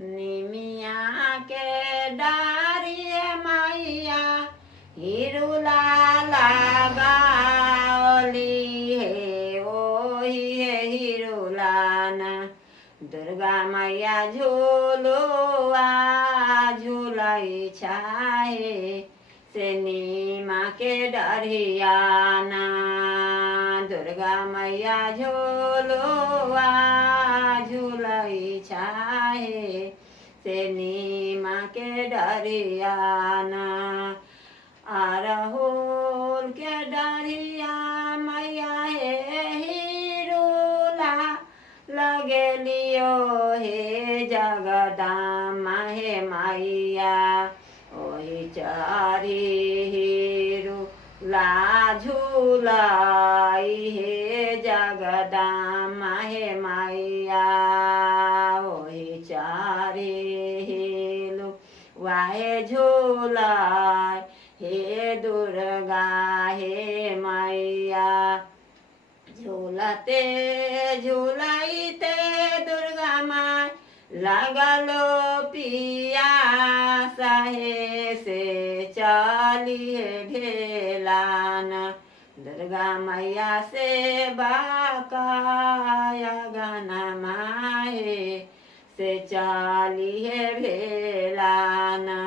निमिया के डारिए मैया हिरुला लगावली हे ओही हे हिरुलाना दुर्गा मैया झूलुआ झूलाई छाहे से नीमा के डरियाना दुर्गा मैया झूलुआ झूलाई छाहे से नीमा के डरियाना अरहुल के डरिया मैया हे हिरुला लगेलियो हे जगदम्मा हे मैया ओही चारी हिरुला झूलाई हे जगदम्मा हे मैया ओही चारी हिलु वाहे झूलाई हे दुर्गा हे मैया झूलते झूलाइते दुर्गा माँ लगलो पियासा हे से चलिए ढेलान दुर्गा मैया से बाकाया गाना माहे से चलिए भेलाना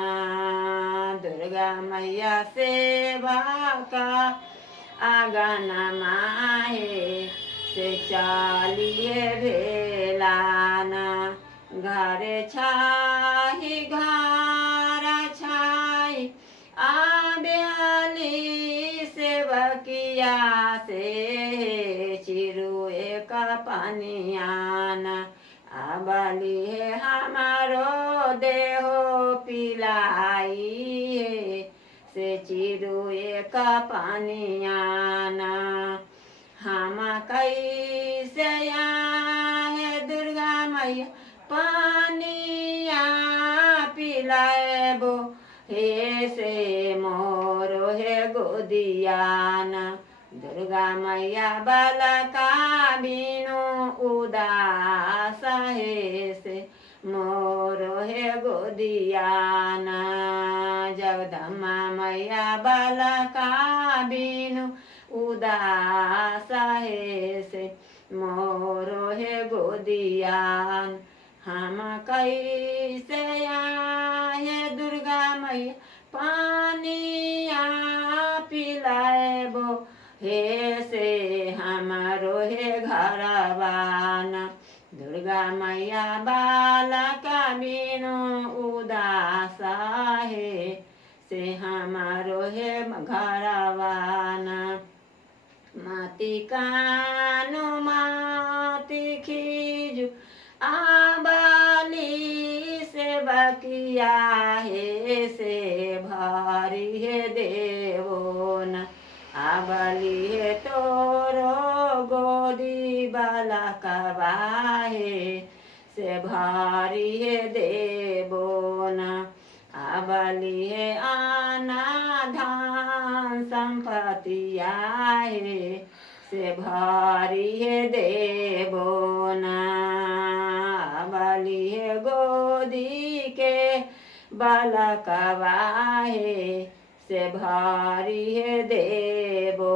दुर्गा मैया से बाका आगाना माहे से चलिए भेलाना घरे छाही घर छाई आब्याली सेवकिया से चिरुए का पानियाना आबाली है हमारो देहो पिलाई है से चिरुए का पानियाना हम कैसे है दुर्गा मैया पानिया पिलाएबो हे से मोरो हे गोदियाना दुर्गा मैया बालका बिनु उदास हे से मोरो हे गोदियाना जगदम्मा मैया बालका बिनु उदास हे से मोरो हे गोदियान हम कैसे आए दुर्गा मैया पानिया पिलाएबो हे से हमारो हे घरवाना दुर्गा मैया बालका बिनु उदास हे से हमारो हे घरवाना माती कानो माती खीजु आबाली से बकिया हे से भारी हे देवोन आबाली हे तोरो गोदी बाला कबाहे से भारी हे देवोन आबाली हे आना धान संपत्तिया हे से भारी हे देवोना आबाली हे गोदी के बालकवा हे से भारी हे देवो